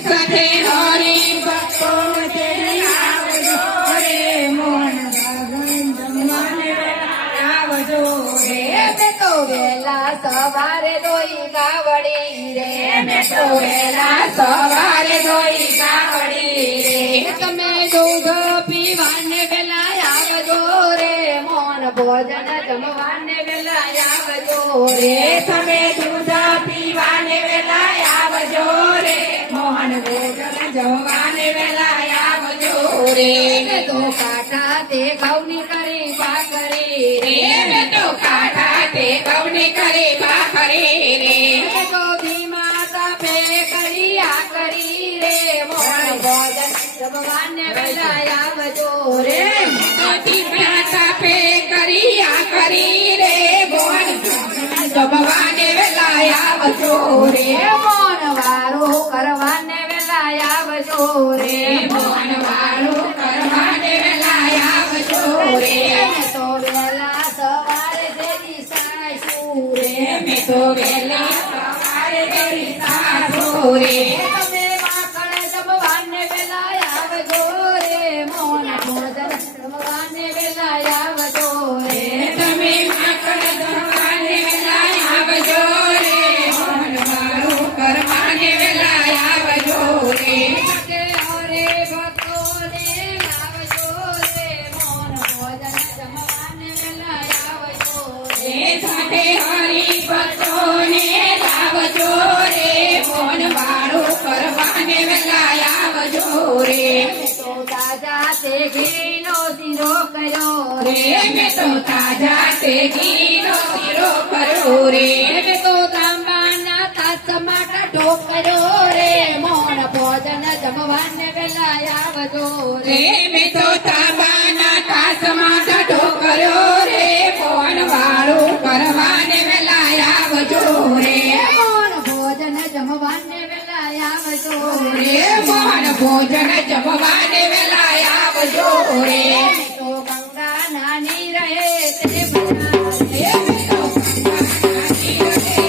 સાથે હરી ભક્તો આવજો રે મોહન જમવાને આવજો રે મેં તો વેલા સવારે દોઈ ગાવડી રે મેં તો વેલા સવારે દોઈ ગાવડી રે તમે દૂધ પીવાને વેલા આવજો રે મોહન ભોજન જમવાને વેલા આવજો રે તમે દૂધ પીવાને વેલા આવજો રે મોહન ભોજન જમવાને વેલા આવજો રે મેં તો કાંઠા તે ઘઉંની કરી ભાખરી રે મેં તો કાઢા તે ઘઉંની કરી ભાખરી રે મેં તો ધીમા તાપે કરી આ કરી રે મોહન ભોજન જમવાને વેલા આવજો રે તાપે કરી આ કરી રે મોહન જમવાને વેલા આવજો રે મોહન વાળું કરવાને વેલા આવજો રે મોહન વાળું કરવાને વેલા આવજો રે મેં તો વેલા સવારે દેવી સાસુ રે મેં તો વેલા સવારે કરી સાસો રે તમે માખણ જમવાને વેલા આવજો રે મોહન ભોજન જમવાને વેલા આવજો રે તમે માખણ જમવાને વેલા આવજો રે મોહન વાળું કરવાને વેલા આવજો રે કે હરે ભક્તોને આવજો રે મોહન ભોજન જમવાને વેલા આવજો રે સાથે હરી ભક્તોને લાવજો રે મોહન વાળું કરવાને વેલા આવજો રે તો તાજા તે ઘીનો શીરો કર્યો રે મેં તો તાજા તે ઘીનો શીરો કર્યો રે મેં તો તાંબાના તાસમાં કાઢો કર્યો રે મોહન ભોજન જમવાને વેલા આવજો રે મેં તો તાંબાના તાસમાં ઢો કર્યો રે મોહન વાળું કરવાને વેલા આવજો રે મોહન ભોજન જમવાને વેલા આવજો રે મોહન ભોજન જમવાને વેલા આવજો રે તો ગંગા નાની રહે તે બનાવે મેં તો ગંગાનાની રહે તે